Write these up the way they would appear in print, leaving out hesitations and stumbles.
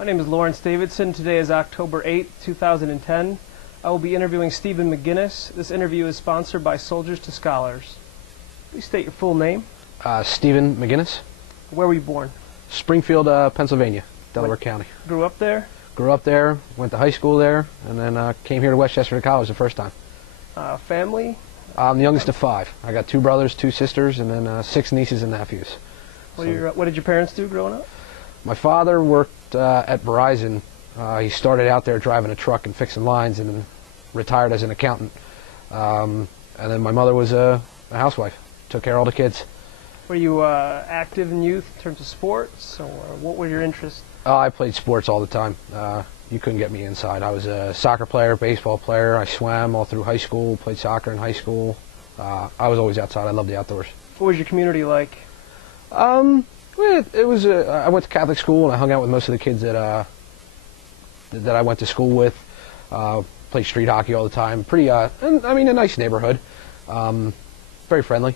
My name is Lawrence Davidson. Today is October 8th, 2010. I will be interviewing Stephen McGinnis. This interview is sponsored by Soldiers to Scholars. Please state your full name. Stephen McGinnis. Where were you born? Springfield, Pennsylvania, Delaware County. Grew up there? Grew up there, went to high school there, and then came here to Westchester to college the first time. Family? I'm the youngest of 5. I got 2 brothers, 2 sisters, and then 6 nieces and nephews. What did your parents do growing up? My father worked at Verizon. He started out there driving a truck and fixing lines, and then retired as an accountant. And then my mother was a housewife, took care of all the kids. Were you active in youth in terms of sports, or what were your interests? I played sports all the time. You couldn't get me inside. I was a soccer player, baseball player. I swam all through high school, played soccer in high school. I was always outside. I loved the outdoors. What was your community like? It was. I went to Catholic school, and I hung out with most of the kids that I went to school with. Played street hockey all the time. Pretty, and I mean, a nice neighborhood. Very friendly.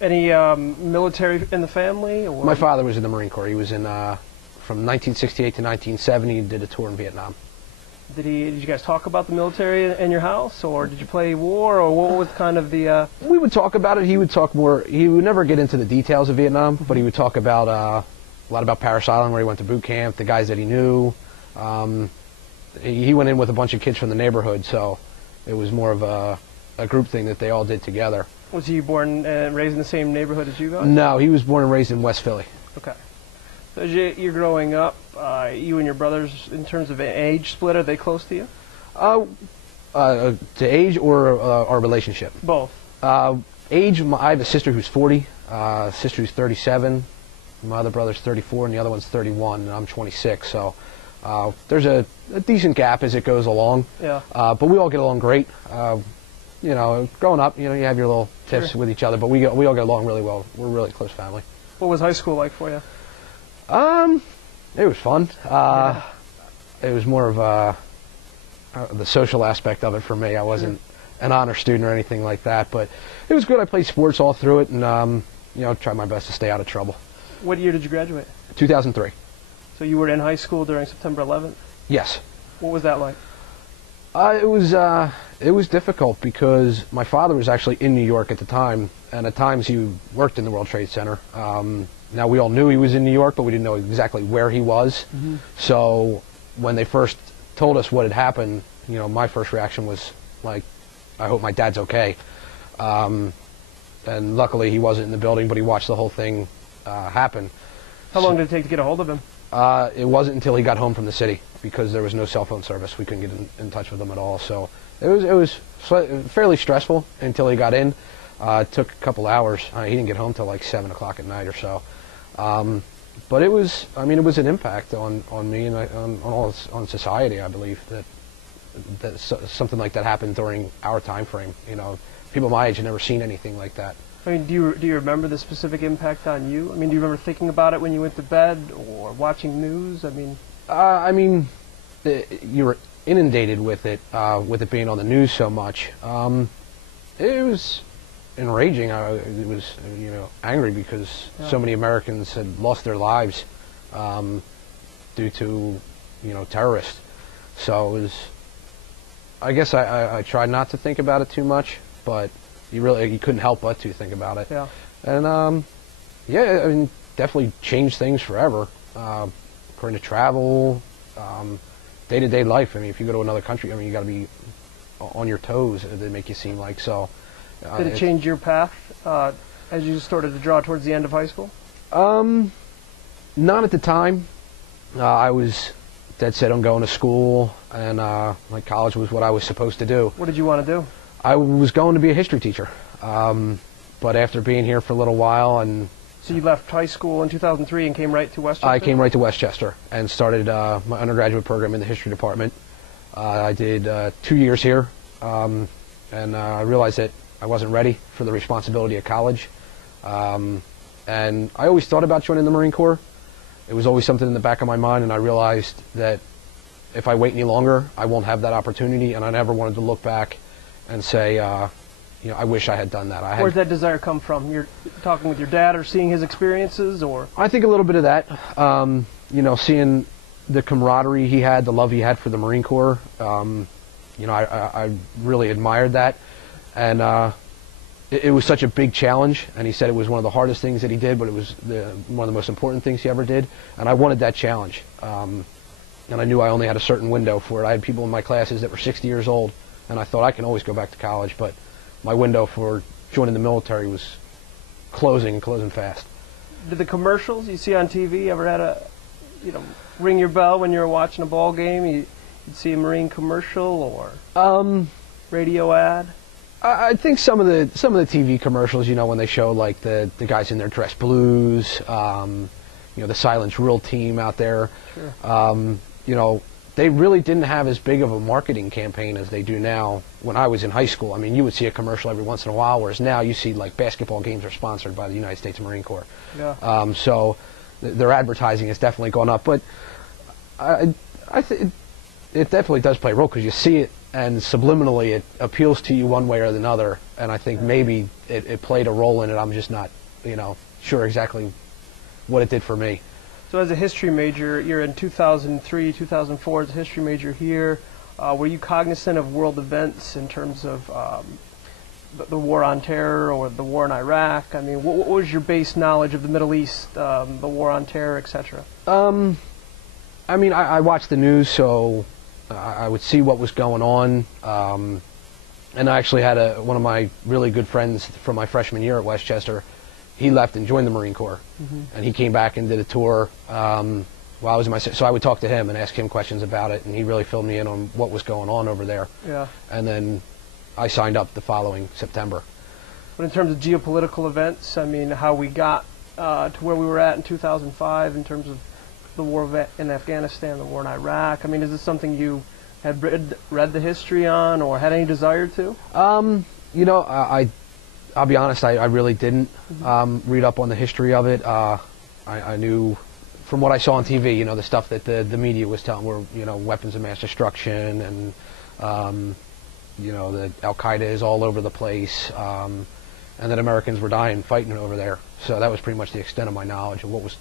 Any military in the family? Or? My father was in the Marine Corps. He was in from 1968 to 1970. He did a tour in Vietnam. Did you guys talk about the military in your house, or did you play war, or what was kind of the? We would talk about it. He would talk more. He would never get into the details of Vietnam, but he would talk about a lot about Parris Island, where he went to boot camp, the guys that he knew. He went in with a bunch of kids from the neighborhood, so it was more of a group thing that they all did together. Was he born and raised in the same neighborhood as you guys? No, he was born and raised in West Philly. Okay. So as you're growing up, you and your brothers, in terms of age split, are they close to you? To age or our relationship? Both. Age, I have a sister who's 40, a sister who's 37, my other brother's 34, and the other one's 31, and I'm 26, so there's a decent gap as it goes along. Yeah. But we all get along great. You know, growing up, you know, you have your little tiffs with each other, but we all get along really well. We're a really close family. What was high school like for you? It was fun. It was more of the social aspect of it for me. I wasn't an honor student or anything like that, but it was good. I played sports all through it, and you know, tried my best to stay out of trouble. What year did you graduate? 2003. So you were in high school during September 11th? Yes. What was that like? It was difficult because my father was actually in New York at the time, and at times he worked in the World Trade Center. Now, we all knew he was in New York, but we didn't know exactly where he was. Mm-hmm. So when they first told us what had happened, you know, my first reaction was like, I hope my dad's okay. And luckily he wasn't in the building, but he watched the whole thing happen. How long did it take to get a hold of him? It wasn't until he got home from the city, because there was no cell phone service. We couldn't get in touch with him at all. So it was fairly stressful until he got in. It took a couple hours. He didn't get home till like 7 o'clock at night or so. But it was, I mean, it was an impact on me and on society. I believe that something like that happened during our time frame. You know, people my age had never seen anything like that. I mean, do you remember the specific impact on you? I mean, do you remember thinking about it when you went to bed or watching news? I mean, you were inundated with it being on the news so much. It was enraging. It was, you know, angry because so many Americans had lost their lives due to, you know, terrorists. So it was. I guess I tried not to think about it too much, but you couldn't help but to think about it. Yeah. And yeah, I mean, definitely changed things forever. According to travel, day-to-day life. I mean, if you go to another country, I mean, you got to be on your toes. They make you seem like so. Did it change your path as you started to draw towards the end of high school? Not at the time. I was dead set on going to school, and like college was what I was supposed to do. What did you want to do? I was going to be a history teacher, but after being here for a little while, and so you left high school in 2003 and came right to Westchester? I came right to Westchester and started my undergraduate program in the history department. I did 2 years here, and I realized that I wasn't ready for the responsibility of college. And I always thought about joining the Marine Corps. It was always something in the back of my mind, and I realized that if I wait any longer, I won't have that opportunity, and I never wanted to look back and say, you know, I wish I had done that. Where'd that desire come from? You're talking with your dad or seeing his experiences, or? I think a little bit of that. You know, seeing the camaraderie he had, the love he had for the Marine Corps. You know, I really admired that, and it was such a big challenge. And he said it was one of the hardest things that he did, but it was one of the most important things he ever did. And I wanted that challenge, and I knew I only had a certain window for it. I had people in my classes that were 60 years old, and I thought I can always go back to college, but my window for joining the military was closing fast. Did the commercials you see on TV ever had a, you know, ring your bell when you were watching a ball game? You'd see a Marine commercial or radio ad? I think some of the TV commercials, you know, when they show like the guys in their dress blues, you know, the Silence Real team out there. Sure. You know, they really didn't have as big of a marketing campaign as they do now. When I was in high school, I mean, you would see a commercial every once in a while, whereas now you see like basketball games are sponsored by the United States Marine Corps. Yeah. So their advertising has definitely gone up, but I think it definitely does play a role because you see it and subliminally it appeals to you one way or another, and I think maybe it played a role in it. I'm just not, you know, sure exactly what it did for me. So as a history major, you're in 2003, 2004 as a history major here. Were you cognizant of world events in terms of the war on terror or the war in Iraq? I mean, what was your base knowledge of the Middle East, the war on terror, etc.? I mean, I watched the news, so I would see what was going on. And I actually had one of my really good friends from my freshman year at Westchester. He left and joined the Marine Corps, and he came back and did a tour while I was in so I would talk to him and ask him questions about it, and he really filled me in on what was going on over there. Yeah. And then I signed up the following September. But in terms of geopolitical events, I mean, how we got to where we were at in 2005 in terms of the war in Afghanistan, the war in Iraq, I mean, is this something you had read the history on or had any desire to? You know, I'll be honest, I really didn't read up on the history of it. I knew from what I saw on TV, you know, the stuff that the media was telling were, you know, weapons of mass destruction and, you know, that Al-Qaeda is all over the place, and that Americans were dying fighting over there. So that was pretty much the extent of my knowledge of what was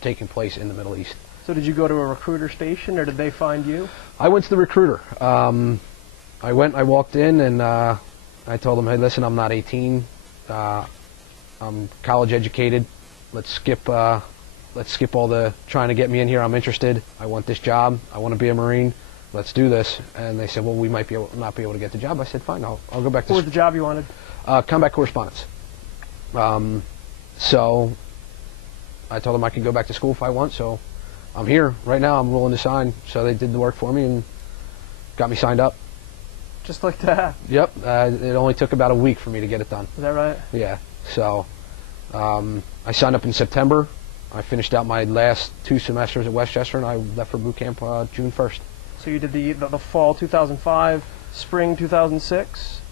taking place in the Middle East. So did you go to a recruiter station or did they find you? I went to the recruiter. I walked in and I told them, hey, listen, I'm not 18. I'm college educated. Let's skip all the trying to get me in here. I'm interested. I want this job. I want to be a Marine. Let's do this. And they said, well, we might not be able to get the job. I said, fine, I'll go back to What was the job you wanted? Combat correspondence. So I told them I could go back to school if I want, so I'm here right now. I'm willing to sign. So they did the work for me and got me signed up. Just like that? Yep. It only took about a week for me to get it done. Is that right? Yeah. So I signed up in September. I finished out my last 2 semesters at Westchester, and I left for boot camp June 1st. So you did the fall 2005, spring 2006?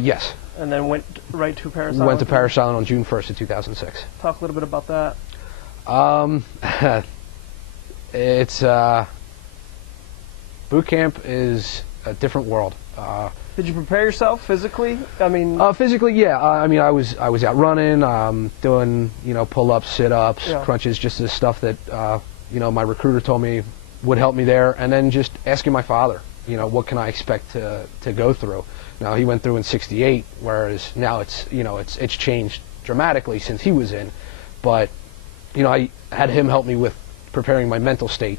Yes. And then went right to Paris Island? Went to Paris Island on June 1st of 2006. Talk a little bit about that. It's boot camp is a different world. Did you prepare yourself physically? I mean, physically, yeah. I mean, I was out running, doing, you know, pull-ups, sit-ups, yeah, crunches, just the stuff that you know, my recruiter told me would help me there, and then just asking my father, you know, what can I expect to go through. Now, he went through in '68, whereas now it's, you know, it's changed dramatically since he was in. But, you know, I had him help me with preparing my mental state,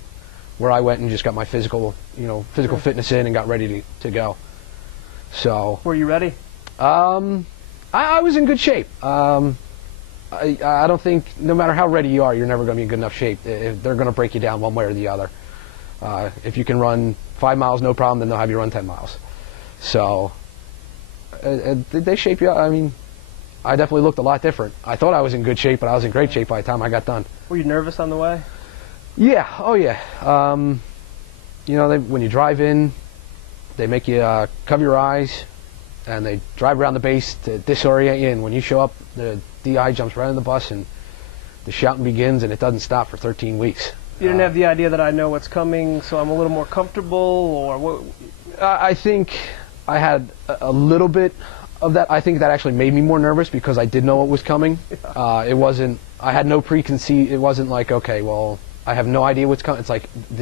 where I went and just got my physical Sure, fitness in and got ready to go. So. Were you ready? I was in good shape. I don't think, no matter how ready you are, you're never going to be in good enough shape. They're going to break you down one way or the other. If you can run 5 miles, no problem, then they'll have you run 10 miles. So, did they shape you up? I mean, I definitely looked a lot different. I thought I was in good shape, but I was in great shape by the time I got done. Were you nervous on the way? Yeah, oh yeah. You know, when you drive in, they make you cover your eyes, and they drive around the base to disorient you, and when you show up, the DI jumps right in the bus, and the shouting begins, and it doesn't stop for 13 weeks. You didn't have the idea that I know what's coming, so I'm a little more comfortable, or what? I think I had a little bit of that. I think that actually made me more nervous because I did know what was coming. Yeah. It wasn't, I had no preconceived, it wasn't like, okay, well, I have no idea what's coming. It's like, this